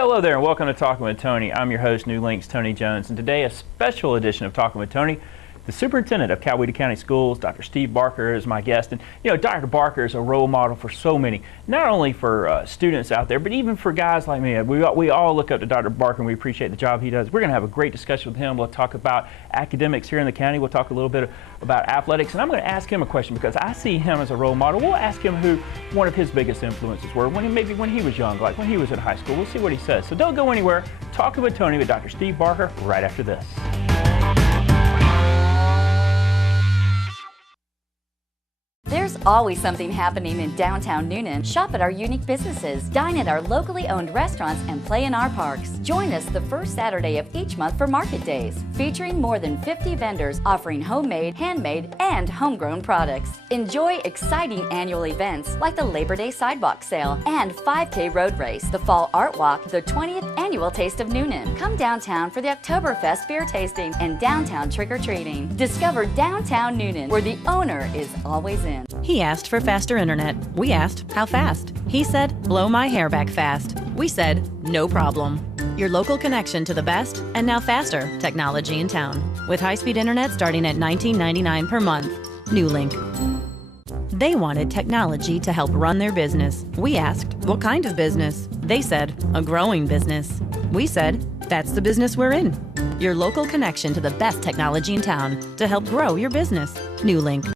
Hello there and welcome to Talking with Tony. I'm your host, NuLink's Tony Jones, and today a special edition of Talking with Tony. The Superintendent of Coweta County Schools, Dr. Steve Barker, is my guest. And you know, Dr. Barker is a role model for so many, not only for students out there, but even for guys like me. We all look up to Dr. Barker and we appreciate the job he does. We're going to have a great discussion with him. We'll talk about academics here in the county. We'll talk a little bit about athletics. And I'm going to ask him a question because I see him as a role model. We'll ask him who one of his biggest influences were, maybe when he was young, like when he was in high school. We'll see what he says. So don't go anywhere. Talking with Tony with Dr. Steve Barker right after this. There's always something happening in downtown Newnan. Shop at our unique businesses, dine at our locally owned restaurants, and play in our parks. Join us the first Saturday of each month for Market Days, featuring more than 50 vendors offering homemade, handmade, and homegrown products. Enjoy exciting annual events like the Labor Day Sidewalk Sale and 5K Road Race, the Fall Art Walk, the 20th Annual Taste of Newnan. Come downtown for the Oktoberfest beer tasting and downtown trick-or-treating. Discover downtown Newnan, where the owner is always in. He asked for faster internet. We asked, how fast? He said, blow my hair back fast. We said, no problem. Your local connection to the best, and now faster, technology in town. With high-speed internet starting at $19.99 per month. NuLink. They wanted technology to help run their business. We asked, what kind of business? They said, a growing business. We said, that's the business we're in. Your local connection to the best technology in town to help grow your business. NuLink.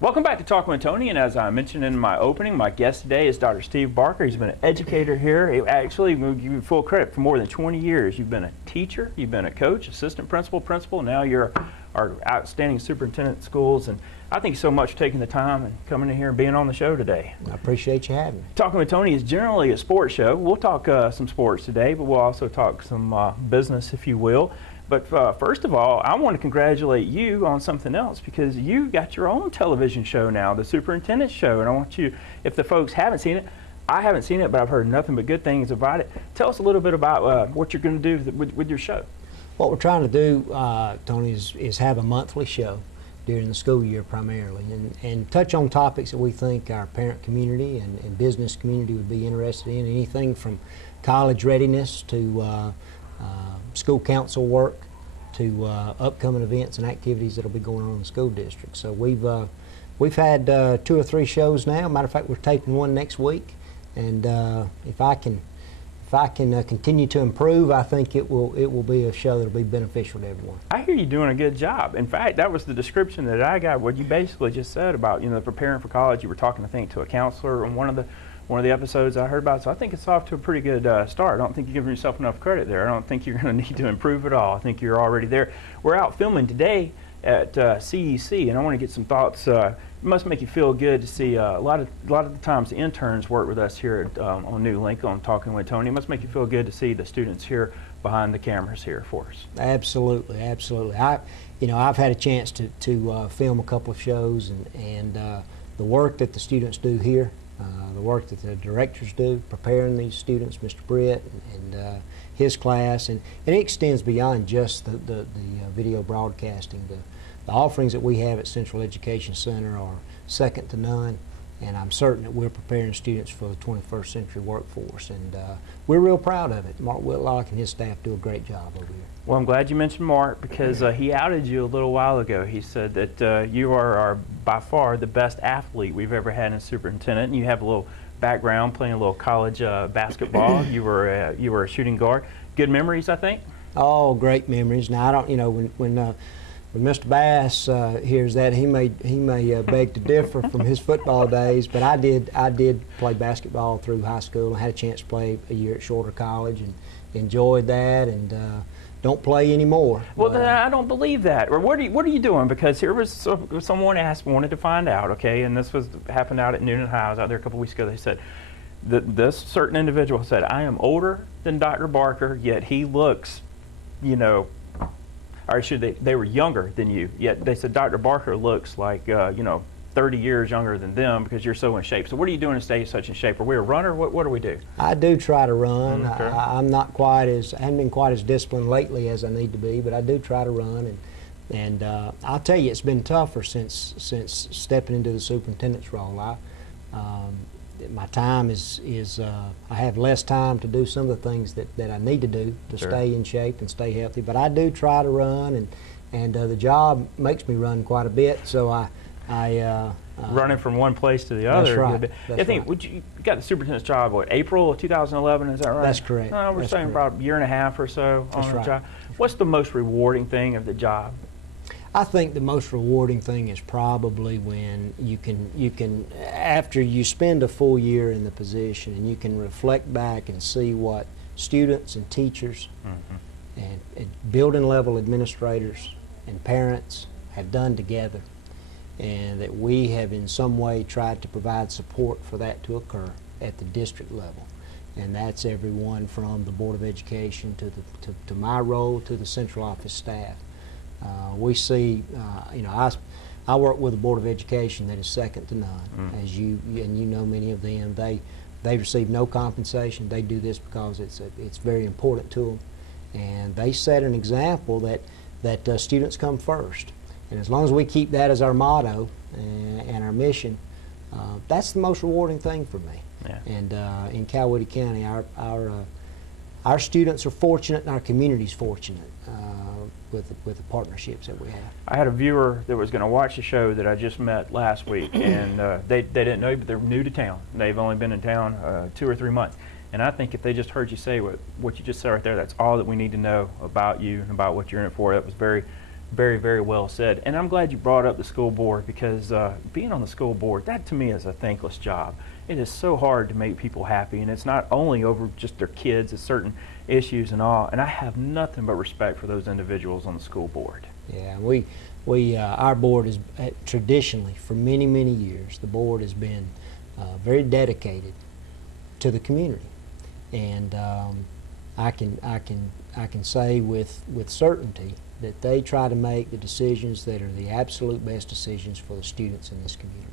Welcome back to Talking with Tony, and as I mentioned in my opening, my guest today is Dr. Steve Barker. He's been an educator here. Actually, we'll give you full credit for more than 20 years. You've been a teacher, you've been a coach, assistant principal, now you're our outstanding superintendent of schools, and I thank you so much for taking the time and coming in here and being on the show today. I appreciate you having me. Talking with Tony is generally a sports show. We'll talk some sports today, but we'll also talk some business, if you will. But first of all, I want to congratulate you on something else because you got your own television show now, the Superintendent Show. And I want you, if the folks haven't seen it, I haven't seen it, but I've heard nothing but good things about it. Tell us a little bit about what you're going to do with your show. What we're trying to do, Tony, is have a monthly show during the school year primarily and touch on topics that we think our parent community and business community would be interested in, anything from college readiness to school council work to upcoming events and activities that will be going on in the school district. So we've had 2 or 3 shows now. Matter of fact, we're taping one next week, and if I can continue to improve, I think it will be a show that will be beneficial to everyone. I hear you doing a good job. In fact, that was the description that I got. What you basically just said about preparing for college. You were talking, I think, to a counselor on one of the episodes I heard about, so I think it's off to a pretty good start. I don't think you're giving yourself enough credit there. I don't think you're going to need to improve at all. I think you're already there. We're out filming today at CEC, and I want to get some thoughts. It must make you feel good to see a lot of the times the interns work with us here on NuLink on Talking with Tony. It must make you feel good to see the students here behind the cameras here for us. Absolutely, absolutely. I've had a chance to film a couple of shows, and the work that the students do here. The work that the directors do, preparing these students, Mr. Britt and his class, and it extends beyond just the video broadcasting. The offerings that we have at Central Education Center are second to none, and I'm certain that we're preparing students for the 21st century workforce, and we're real proud of it. Mark Whitlock and his staff do a great job over here. Well, I'm glad you mentioned Mark because he outed you a little while ago. He said that you are by far the best athlete we've ever had in superintendent, and you have a little background playing a little college basketball. You were a shooting guard. Good memories, I think. Oh, great memories. Now I don't, when Mr. Bass hears that, he may beg to differ from his football days, but I did play basketball through high school. I had a chance to play a year at Shorter College and enjoyed that, and don't play anymore. Well, I don't believe that. Or what are you doing? Because here was someone wanted to find out, okay, and this happened out at Newnan High. I was out there a couple weeks ago. They said this certain individual said, I am older than Dr. Barker, yet he looks, or they were younger than you, yet they said Dr. Barker looks like 30 years younger than them because you're so in shape. So what are you doing to stay such in shape? Are we a runner? What do we do? I do try to run. Okay. I haven't been quite as disciplined lately as I need to be, but I do try to run. And And I'll tell you, it's been tougher since stepping into the superintendent's role. My time is I have less time to do some of the things that I need to do to Sure. stay in shape and stay healthy. But I do try to run, and the job makes me run quite a bit. So I Running from one place to the other. That's right. That's I think right. you got the superintendent's job, what, April of 2011, is that right? That's correct. We're That's saying correct. about a year and a half or so on That's the right. job. What's the most rewarding thing of the job? I think the most rewarding thing is probably when you can after you spend a full year in the position and you can reflect back and see what students and teachers and building level administrators and parents have done together, and that we have in some way tried to provide support for that to occur at the district level. And that's everyone from the Board of Education to my role to the central office staff. We see, I work with a Board of Education that is second to none, as you know many of them. They receive no compensation. They do this because it's very important to them, and they set an example that students come first. And as long as we keep that as our motto and our mission, that's the most rewarding thing for me. Yeah. And in Coweta County, our students are fortunate, and our community's fortunate with the partnerships that we have. I had a viewer that was going to watch the show that I just met last week, and they didn't know, but they're new to town. They've only been in town 2 or 3 months. And I think if they just heard you say what you just said right there, that's all that we need to know about you and about what you're in it for. That was very, very, very well said. And I'm glad you brought up the school board, because being on the school board, that to me is a thankless job. It is so hard to make people happy, and it's not only over just their kids, it's certain issues and all. And I have nothing but respect for those individuals on the school board. Yeah, our board is traditionally, for many, many years, the board has been very dedicated to the community. And I can say with certainty that they try to make the decisions that are the absolute best decisions for the students in this community.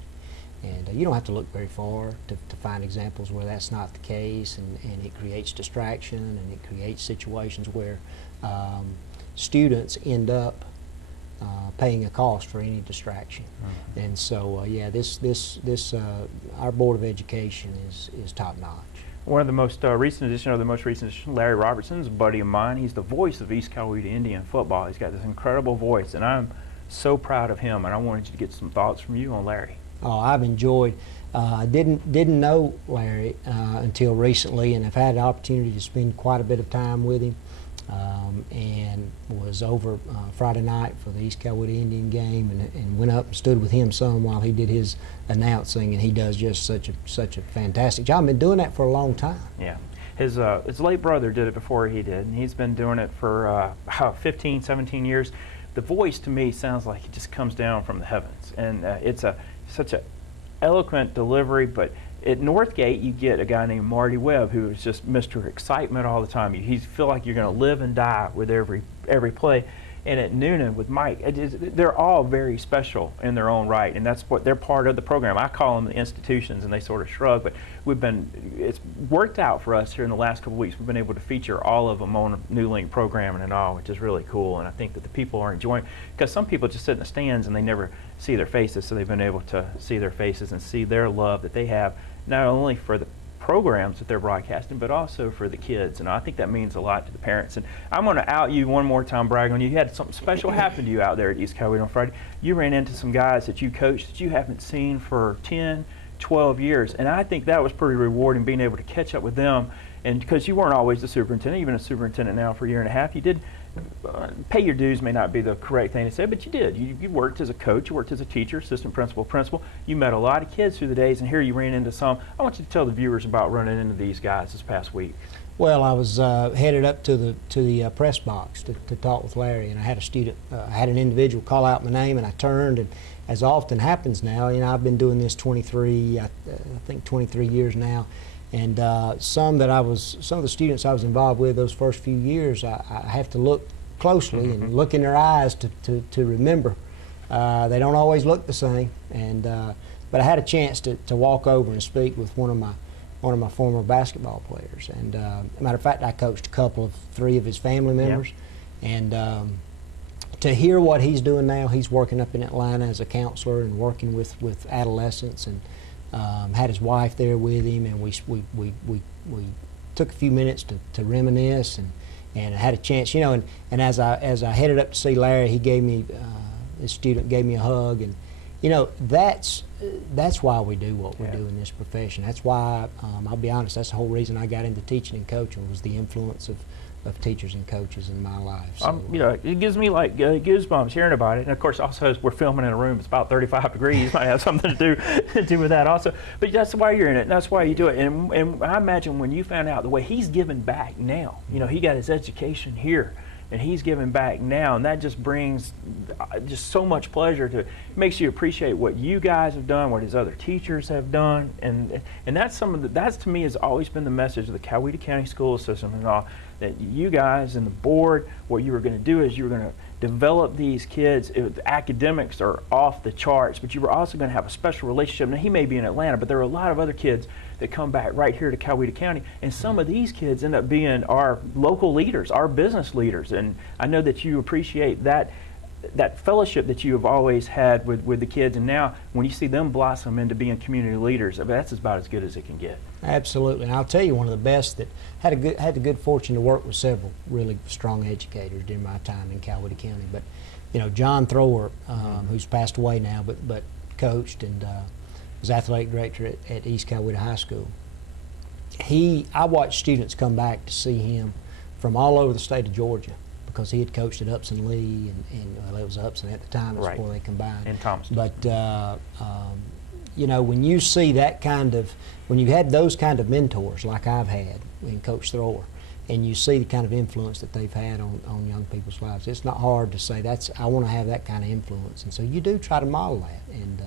And you don't have to look very far to find examples where that's not the case, and it creates distraction, and it creates situations where students end up paying a cost for any distraction. And so, yeah, our Board of Education is top notch. One of the most recent edition, Larry Robertson's a buddy of mine. He's the voice of East Coweta Indian football. He's got this incredible voice, and I'm so proud of him. And I wanted you to get some thoughts from you on Larry. Oh, I've enjoyed. I didn't know Larry until recently, and I've had the opportunity to spend quite a bit of time with him, and was over Friday night for the East Coweta Indian game, and went up and stood with him some while he did his announcing, and he does just such a fantastic job. I've been doing that for a long time. Yeah. His late brother did it before he did, and he's been doing it for 15, 17 years. The voice to me sounds like it just comes down from the heavens, and it's such an eloquent delivery. But at Northgate, you get a guy named Marty Webb, who is just Mr. Excitement all the time. You feel like you're going to live and die with every play. And at Noonan with Mike, they're all very special in their own right, and that's what they're part of the program. I call them the institutions, and they sort of shrug, but it's worked out for us here in the last couple of weeks. We've been able to feature all of them on NuLink programming and all, which is really cool. And I think that the people are enjoying it, because some people just sit in the stands and they never see their faces, so they've been able to see their faces and see their love that they have, not only for the programs that they're broadcasting, but also for the kids. And I think that means a lot to the parents. And I'm going to out you one more time, brag on you. You had something special happen to you out there at East Coweta on Friday. You ran into some guys that you coached that you haven't seen for 10, 12 years. And I think that was pretty rewarding, being able to catch up with them. And because you weren't always the superintendent, you've been a superintendent now for a year and a half, you did pay your dues, may not be the correct thing to say, but you did. You worked as a coach, you worked as a teacher, assistant principal. You met a lot of kids through the days, and here you ran into some. I want you to tell the viewers about running into these guys this past week. Well, I was headed up to the press box to talk with Larry, and I had a student, had an individual call out my name, and I turned, and as often happens now, I've been doing this 23 years now. And some of the students I was involved with those first few years, I have to look closely and look in their eyes to remember. They don't always look the same, and but I had a chance to walk over and speak with one of my former basketball players. And matter of fact, I coached three of his family members, and I to hear what he's doing now, he's working up in Atlanta as a counselor and working with adolescents, and had his wife there with him, and we took a few minutes to reminisce, and I had a chance, you know, and as I headed up to see Larry, he gave me, this student gave me a hug, and you know, that's why we do what we do in this profession. That's why, I'll be honest, that's the whole reason I got into teaching and coaching, was the influence of teachers and coaches in my life. So, you know, it gives me like goosebumps hearing about it. And of course, also as we're filming in a room, it's about 35 degrees. Might have something to do with that also. But that's why you're in it. And that's why you do it. And I imagine when you found out the way he's giving back now, you know, he got his education here, and he's giving back now, and that just brings just so much pleasure to it. It makes you appreciate what you guys have done, what his other teachers have done, and that's that's to me has always been the message of the Coweta County school system and all, that you guys and the board, what you were going to do is you were going to develop these kids. The academics are off the charts, but you were also going to have a special relationship. Now, he may be in Atlanta, but there are a lot of other kids that come back right here to Coweta County, and some of these kids end up being our local leaders, our business leaders, and I know that you appreciate that fellowship that you have always had with the kids, and now when you see them blossom into being community leaders, that's about as good as it can get. Absolutely, and I'll tell you, one of the best that had the good fortune to work with several really strong educators during my time in Coweta County. But you know, John Thrower, who's passed away now, but coached and was athletic director at East Coweta High School. I watched students come back to see him from all over the state of Georgia, because he had coached at Upson Lee, and well, it was Upson at the time, before they combined. And Thompson. But you know, when you see that kind of, when you had those kind of mentors like I've had in Coach Thrower, and you see the kind of influence that they've had on young people's lives, it's not hard to say, I want to have that kind of influence. And so you do try to model that, and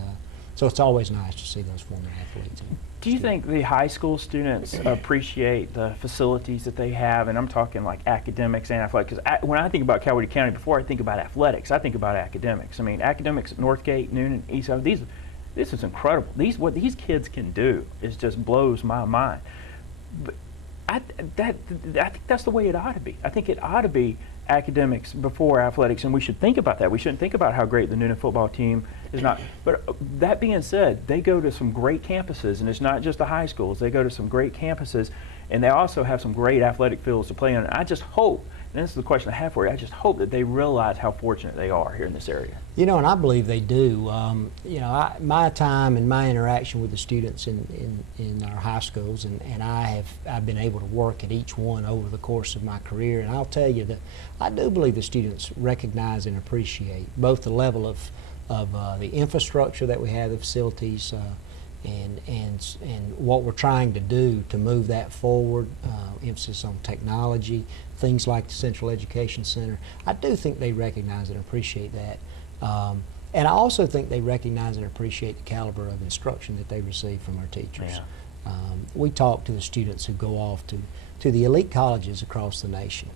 so it's always nice to see those former athletes. Do you think the high school students appreciate the facilities that they have? And I'm talking like academics and athletics. Because when I think about Coweta County, before I think about athletics, I think about academics. I mean, academics at Northgate, Noonan, Eastside, this is incredible. What these kids can do just blows my mind. But I think that's the way it ought to be. I think it ought to be academics before athletics, and we should think about that. We shouldn't think about how great the Noonan football team is not. But that being said, they go to some great campuses, and it's not just the high schools. They go to some great campuses, and they also have some great athletic fields to play on. And I just hope, and this is the question I have for you, I just hope that they realize how fortunate they are here in this area. You know, and I believe they do. You know, my time and my interaction with the students in our high schools, and I've been able to work at each one over the course of my career, and I'll tell you that I do believe the students recognize and appreciate both the level of the infrastructure that we have, the facilities, and what we're trying to do to move that forward, emphasis on technology, things like the Central Education Center. I do think they recognize and appreciate that. And I also think they recognize and appreciate the caliber of instruction that they receive from our teachers. Yeah. We talk to the students who go off to the elite colleges across the nation,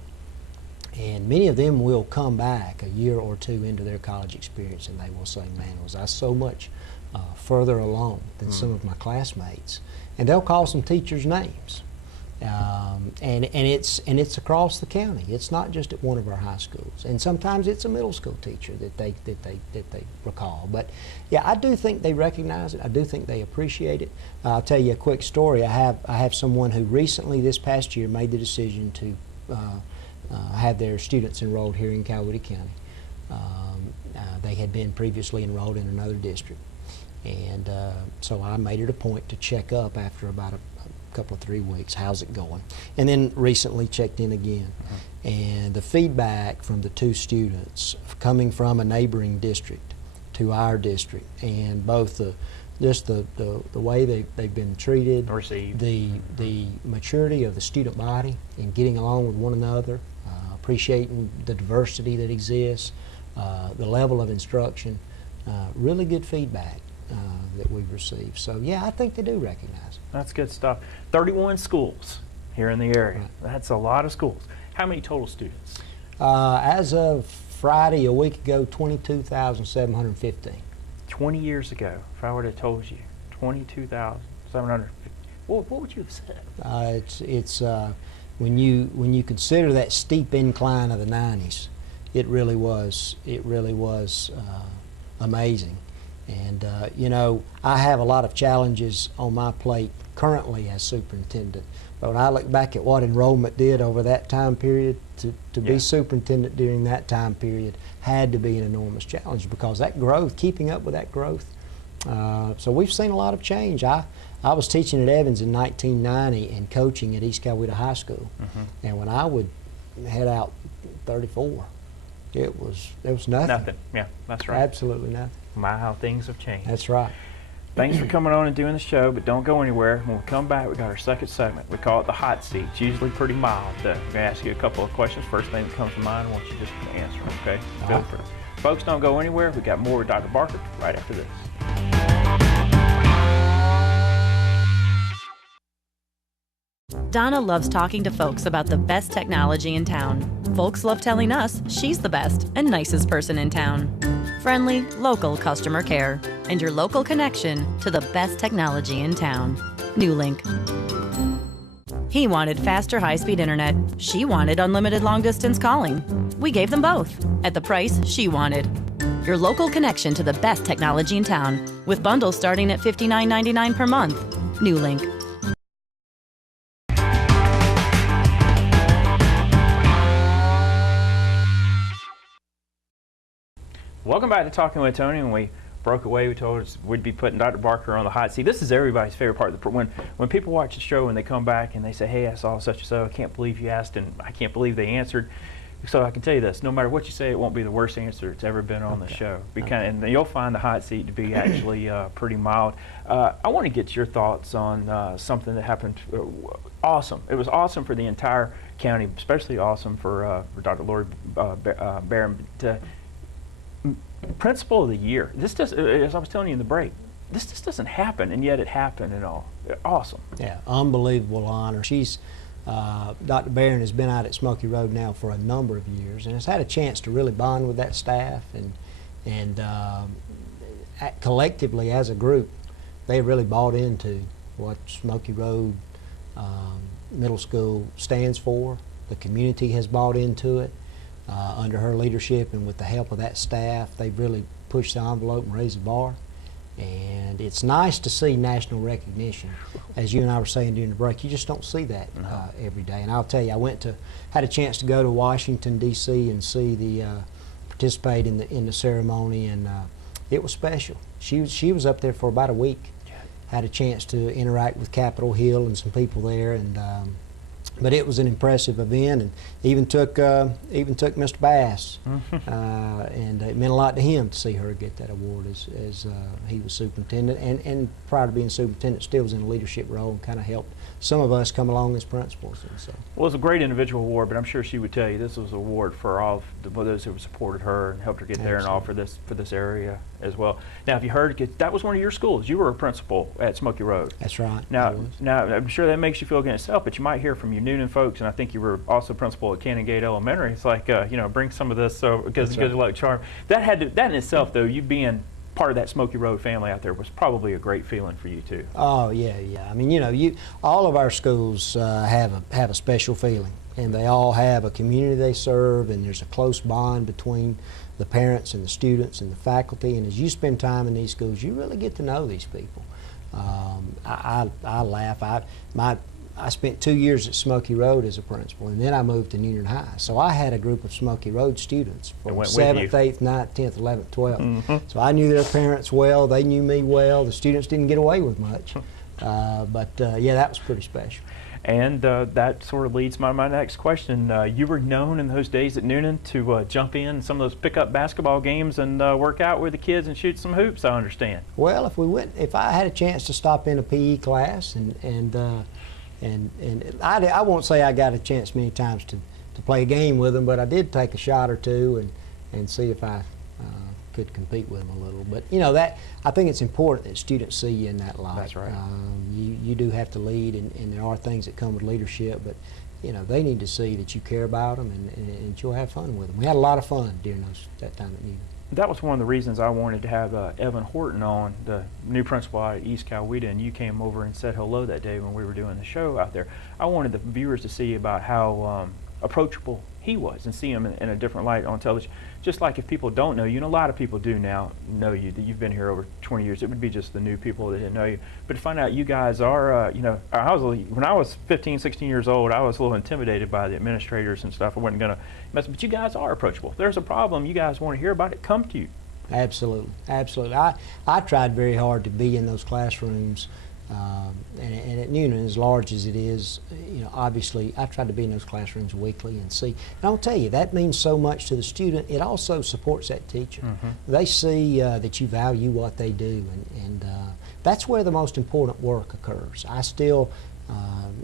and many of them will come back a year or two into their college experience, and they will say, man, was I so much further along than some of my classmates. And they'll call some teachers' names. And it's across the county. It's not just at one of our high schools, and sometimes it's a middle school teacher that they recall. But yeah, I do think they recognize it. I do think they appreciate it. I'll tell you a quick story. I have someone who recently, this past year, made the decision to have their students enrolled here in Coweta County. They had been previously enrolled in another district, and so I made it a point to check up after about a couple of 3 weeks. How's it going? And then recently checked in again. And the feedback from the two students coming from a neighboring district to our district, and both the way they've been treated, received, the maturity of the student body in getting along with one another, appreciating the diversity that exists, the level of instruction, really good feedback that we've received. So yeah, I think they do recognize it. That's good stuff. 31 schools here in the area. Right. That's a lot of schools. How many total students? As of Friday a week ago, 22,715. 20 years ago, if I were to have told you 22,750, what would you have said? It's when you consider that steep incline of the 90s, it really was amazing. And you know, I have a lot of challenges on my plate currently as superintendent. But when I look back at what enrollment did over that time period, to be superintendent during that time period had to be an enormous challenge, because that growth, keeping up with that growth. So we've seen a lot of change. I was teaching at Evans in 1990 and coaching at East Coweta High School. And when I would head out 34, there was nothing. Nothing. Yeah, that's right. Absolutely nothing. My, how things have changed. That's right. Thanks for coming on and doing the show, but don't go anywhere. When we come back, we got our second segment. We call it the hot seat. It's usually pretty mild. We're going to ask you a couple of questions. First thing that comes to mind, I want you just to answer, okay? Feel free. Folks, don't go anywhere. We got more with Dr. Barker right after this. Donna loves talking to folks about the best technology in town. Folks love telling us she's the best and nicest person in town. Friendly, local customer care, and your local connection to the best technology in town. NuLink. He wanted faster high-speed internet. She wanted unlimited long-distance calling. We gave them both at the price she wanted. Your local connection to the best technology in town, with bundles starting at $59.99 per month. NuLink. Welcome back to Talking with Tony. When we broke away, we told us we'd be putting Dr. Barker on the hot seat. This is everybody's favorite part of the when people watch the show and they come back and they say, "Hey, I saw such and so. I can't believe you asked, and I can't believe they answered." So I can tell you this: no matter what you say, it won't be the worst answer that's ever been on the show. And you'll find the hot seat to be actually pretty mild. I want to get your thoughts on something that happened. Awesome! It was awesome for the entire county, especially awesome for Dr. Lori Barron. Principal of the year. This just, as I was telling you in the break, this just doesn't happen, and yet it happened and all. Awesome. Yeah, unbelievable honor. She's Dr. Barron has been out at Smoky Road now for a number of years, and has had a chance to really bond with that staff, and collectively as a group, they really bought into what Smoky Road Middle School stands for. The community has bought into it. Under her leadership and with the help of that staff, they've really pushed the envelope and raised the bar. And it's nice to see national recognition. As you and I were saying during the break, you just don't see that every day. And I'll tell you, had a chance to go to Washington, D.C. and see participate in the ceremony, and it was special. She was up there for about a week. Had a chance to interact with Capitol Hill and some people there, and but it was an impressive event, and even took Mr. Bass, and it meant a lot to him to see her get that award as he was superintendent, and prior to being superintendent, still was in a leadership role and kind of helped some of us come along as principals. And so, well, it's a great individual award, but I'm sure she would tell you this was an award for all of those who supported her and helped her get there and all for this area as well. Now, if you heard, that was one of your schools. You were a principal at Smoky Road. That's right. Now I'm sure that makes you feel good in itself, but you might hear from your Noonan folks, and I think you were also principal at Cannon Gate Elementary. It's like, bring some of this because good luck charm. That in itself, though, you being part of that Smoky Road family out there was probably a great feeling for you too. Oh yeah. I mean, all of our schools have a special feeling, and they all have a community they serve, and there's a close bond between the parents and the students and the faculty. And as you spend time in these schools, you really get to know these people. I laugh. I spent 2 years at Smoky Road as a principal, and then I moved to Noonan High. So I had a group of Smoky Road students from 7th, 8th, 9th, 10th, 11th, 12th. So I knew their parents well. They knew me well. The students didn't get away with much. But yeah, that was pretty special. And that sort of leads my next question. You were known in those days at Noonan to jump in some of those pickup basketball games and work out with the kids and shoot some hoops, I understand. Well, if I had a chance to stop in a PE class and I won't say I got a chance many times to play a game with them, but I did take a shot or two and see if I could compete with them a little. But that I think it's important that students see you in that light. That's right. You do have to lead, and there are things that come with leadership, but they need to see that you care about them and you'll have fun with them. We had a lot of fun during that time at Noonan. That was one of the reasons I wanted to have Evan Horton on, the new principal at East Coweta, and you came over and said hello that day when we were doing the show out there. I wanted the viewers to see about how approachable he was, and see him in a different light on television. Just like if people don't know you, and a lot of people do now know you, that you've been here over 20 years, it would be just the new people that didn't know you. But to find out you guys are, you know, when I was 15, 16 years old, I was a little intimidated by the administrators and stuff. I wasn't going to mess, but you guys are approachable. If there's a problem, you guys want to hear about it, come to you. Absolutely, absolutely. I tried very hard to be in those classrooms, and at Newnan, as large as it is, you know, obviously I tried to be in those classrooms weekly and see. And I'll tell you, that means so much to the student. It also supports that teacher. They see that you value what they do, and that's where the most important work occurs. I still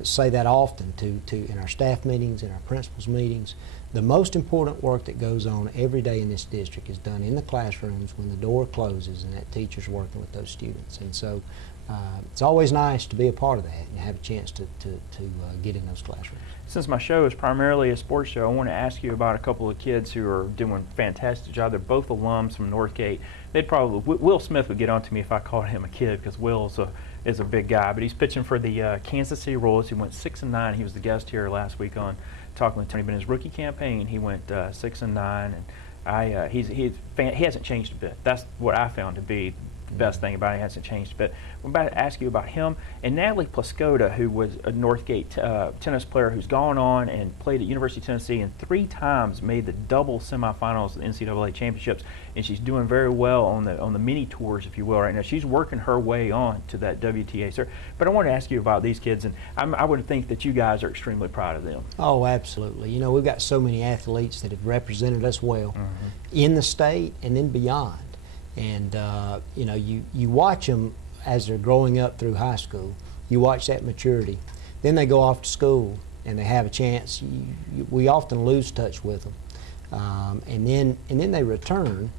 say that often in our staff meetings, in our principals meetings. The most important work that goes on every day in this district is done in the classrooms when the door closes and that teacher's working with those students. And so it's always nice to be a part of that and have a chance to get in those classrooms. Since my show is primarily a sports show, I want to ask you about a couple of kids who are doing a fantastic job. They're both alums from Northgate. They'd probably, Will Smith would get on to me if I called him a kid, because Will is a big guy, but he's pitching for the Kansas City Royals. He went 6-9. He was the guest here last week on Talking with Tony. But in his rookie campaign, he went 6-9, and he hasn't changed a bit. That's what I found to be the best thing about it. He hasn't changed a bit. I'm about to ask you about him and Natalie Plaskota, who was a Northgate tennis player who's gone on and played at University of Tennessee and 3 times made the double semifinals of the NCAA championships, and she's doing very well on the mini tours, if you will, right now. She's working her way on to that WTA, sir. But I want to ask you about these kids, and I would think that you guys are extremely proud of them. Oh, absolutely. You know, we've got so many athletes that have represented us well in the state and then beyond. And you know, you watch them as they're growing up through high school. You watch that maturity. Then they go off to school and they have a chance. We often lose touch with them, and then they return,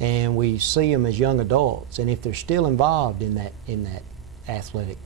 and we see them as young adults. And if they're still involved in that athletic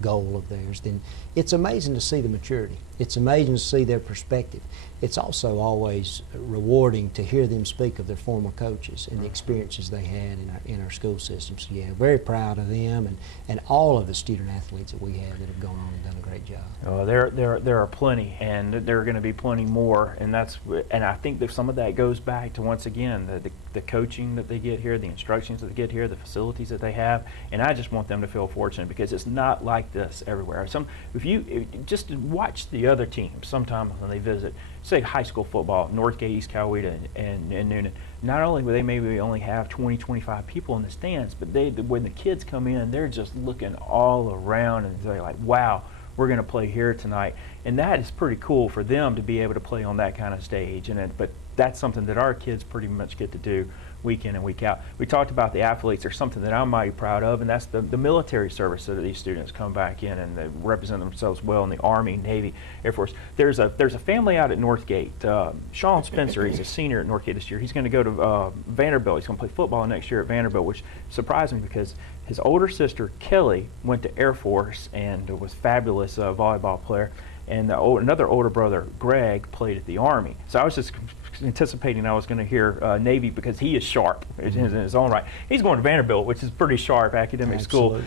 goal of theirs, then it's amazing to see the maturity. It's amazing to see their perspective. It's also always rewarding to hear them speak of their former coaches and the experiences they had in our school system. So yeah, very proud of them and all of the student athletes that we have that have gone on and done a great job. Oh, there are plenty, and there are going to be plenty more, and I think that some of that goes back to, once again, the coaching that they get here, the instructions that they get here, the facilities that they have, and I just want them to feel fortunate, because it's not like this everywhere. If you just watch the other teams sometimes when they visit, say high school football, Northgate, East Coweta, and Newnan, not only will they maybe only have 20, 25 people in the stands, but when the kids come in, they're just looking all around and they're like, wow, we're going to play here tonight. And that is pretty cool for them to be able to play on that kind of stage. But that's something that our kids pretty much get to do week in and week out. We talked about the athletes. There's something that I'm mighty proud of, and that's the military service that these students come back in and they represent themselves well in the Army, Navy, Air Force. There's a family out at Northgate. Sean Spencer, he's a senior at Northgate this year. He's going to go to Vanderbilt. He's going to play football next year at Vanderbilt, which surprised me because his older sister, Kelly, went to Air Force and was a fabulous volleyball player. And another older brother, Greg, played at the Army. So I was just anticipating I was going to hear Navy, because he is sharp in his own right. He's going to Vanderbilt, which is pretty sharp academic school.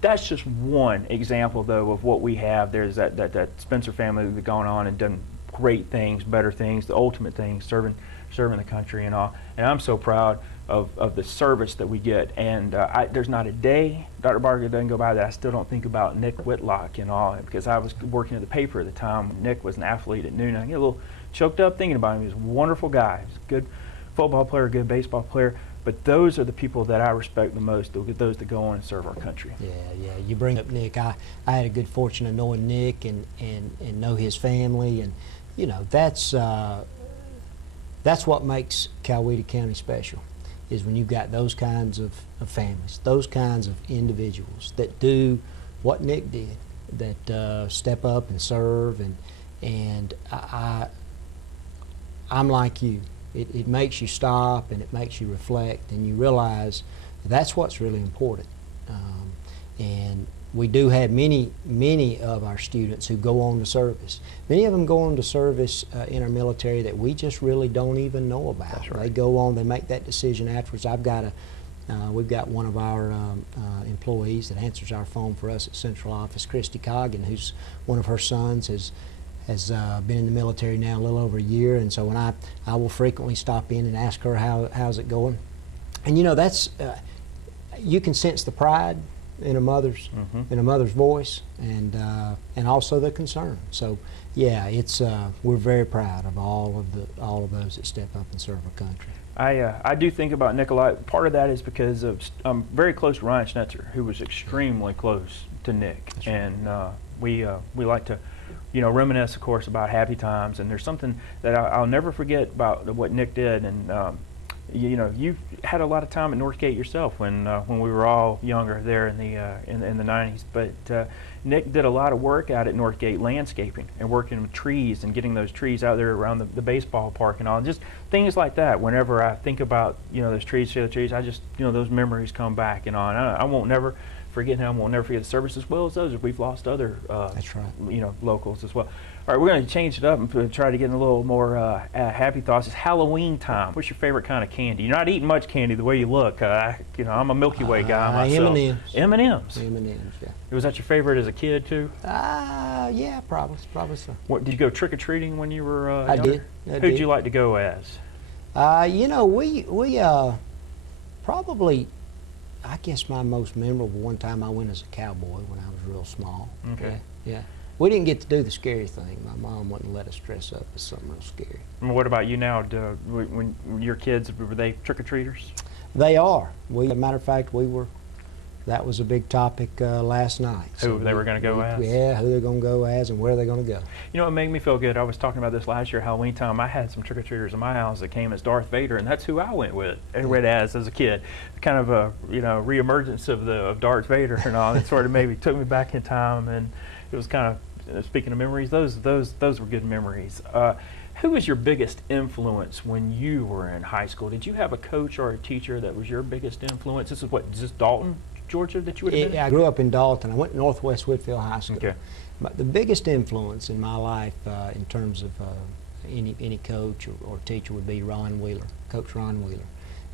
That's just one example, though, of what we have. There's that Spencer family that's gone on and done great things, better things, the ultimate things, serving the country and all. And I'm so proud of the service that we get. And there's not a day, Dr. Barker, doesn't go by that I still don't think about Nick Whitlock and all, because I was working at the paper at the time when Nick was an athlete at Newnan. I get a little choked up thinking about him. He was a wonderful guy. He was a good football player, a good baseball player. But those are the people that I respect the most, those that go on and serve our country. Yeah. You bring up Nick. I had a good fortune of knowing Nick and know his family, and you know that's what makes Coweta County special, is when you've got those kinds of families, those kinds of individuals that do what Nick did, that step up and serve, and I'm like you. It makes you stop and it makes you reflect, and you realize that's what's really important. And we do have many of our students who go on to service. Many of them go on to service in our military that we just really don't even know about. That's right. They go on, they make that decision afterwards. We've got one of our employees that answers our phone for us at central office, Christy Coggin, who's one of her sons has been in the military now a little over a year, and so when I will frequently stop in and ask her how's it going. And you know, that's you can sense the pride in a mother's voice, and also the concern. So yeah, it's we're very proud of all of those that step up and serve our country. I do think about Nick a lot. Part of that is because of I'm very close to Ryan Schnetzer, who was extremely close to Nick. That's right. And we like to, you know, reminisce, of course, about happy times. And there's something that I'll never forget about what Nick did. And you know, you've had a lot of time at Northgate yourself when we were all younger there in the 90s. But Nick did a lot of work out at Northgate, landscaping and working with trees and getting those trees out there around the baseball park and all, just things like that. Whenever I think about, you know, those trees, I just, you know, those memories come back and on. I won't never forget him. I won't never forget the service as well as those. We've lost other, That's right. you know, locals as well. All right, we're going to change it up and try to get in a little more happy thoughts. It's Halloween time. What's your favorite kind of candy? You're not eating much candy the way you look. You know, I'm a Milky Way guy myself. M&Ms. M&Ms. M&Ms, yeah. Was that your favorite as a kid too? Yeah, probably so. What, did you go trick or treating when you were I younger? did. Who'd you like to go as? You know, we probably, I guess my most memorable one time I went as a cowboy when I was real small. Okay. Yeah. We didn't get to do the scary thing. My mom wouldn't let us dress up as something real scary. And what about you now? When your kids, were they trick-or-treaters? They are. As a matter of fact, that was a big topic last night. Who they were going to go as? Yeah, who they're going to go as and where they're going to go. You know, it made me feel good. I was talking about this last year, Halloween time. I had some trick-or-treaters in my house that came as Darth Vader, and that's who I went with as a kid. Kind of a, you know, reemergence of Darth Vader and all. It sort of maybe took me back in time, and it was kind of, speaking of memories, those were good memories. Who was your biggest influence when you were in high school? Did you have a coach or a teacher that was your biggest influence? This is Dalton, Georgia, that you would have been? I grew up in Dalton. I went to Northwest Whitfield High School. Okay. But the biggest influence in my life in terms of any coach or teacher would be Ron Wheeler, Coach Ron Wheeler.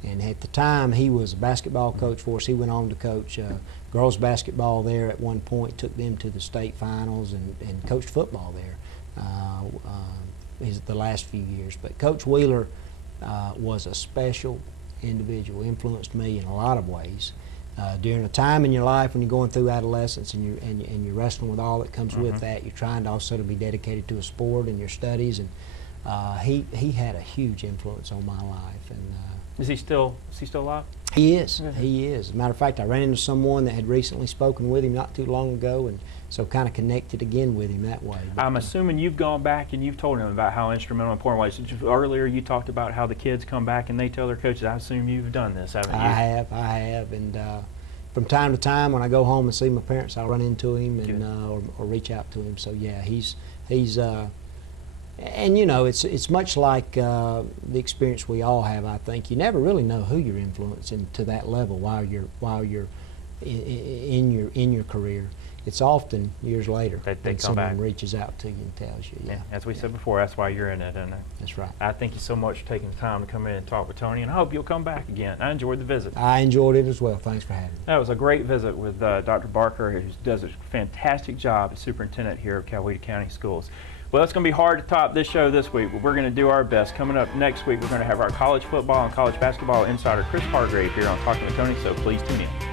And at the time, he was a basketball coach for us. He went on to coach girls basketball there at one point, took them to the state finals, and coached football there the last few years. But Coach Wheeler was a special individual, influenced me in a lot of ways. During a time in your life when you're going through adolescence and you're wrestling with all that comes with that, you're trying to also to be dedicated to a sport and your studies, and he had a huge influence on my life. And Is he still alive? he is. He is. As a matter of fact, I ran into someone that had recently spoken with him not too long ago, and so kind of connected again with him that way. But, I'm assuming you've gone back and you've told him about how instrumental and important it was. Earlier you talked about how the kids come back and they tell their coaches. I assume you've done this, haven't you? I have, and from time to time when I go home and see my parents, I'll run into him and or reach out to him. So yeah, he's and you know, it's much like the experience we all have. I think you never really know who you're influencing to that level while you're in your career. It's often years later they that someone reaches out to you and tells you. Yeah, as we said before, that's why you're in it, isn't it? That's right. I thank you so much for taking the time to come in and talk with Tony, and I hope you'll come back again. I enjoyed the visit. I enjoyed it as well. Thanks for having me. That was a great visit with Dr. Barker, who does a fantastic job as superintendent here of Coweta County Schools. Well, it's going to be hard to top this show this week, but we're going to do our best. Coming up next week, we're going to have our college football and college basketball insider, Chris Hargrave, here on Talking with Tony, so please tune in.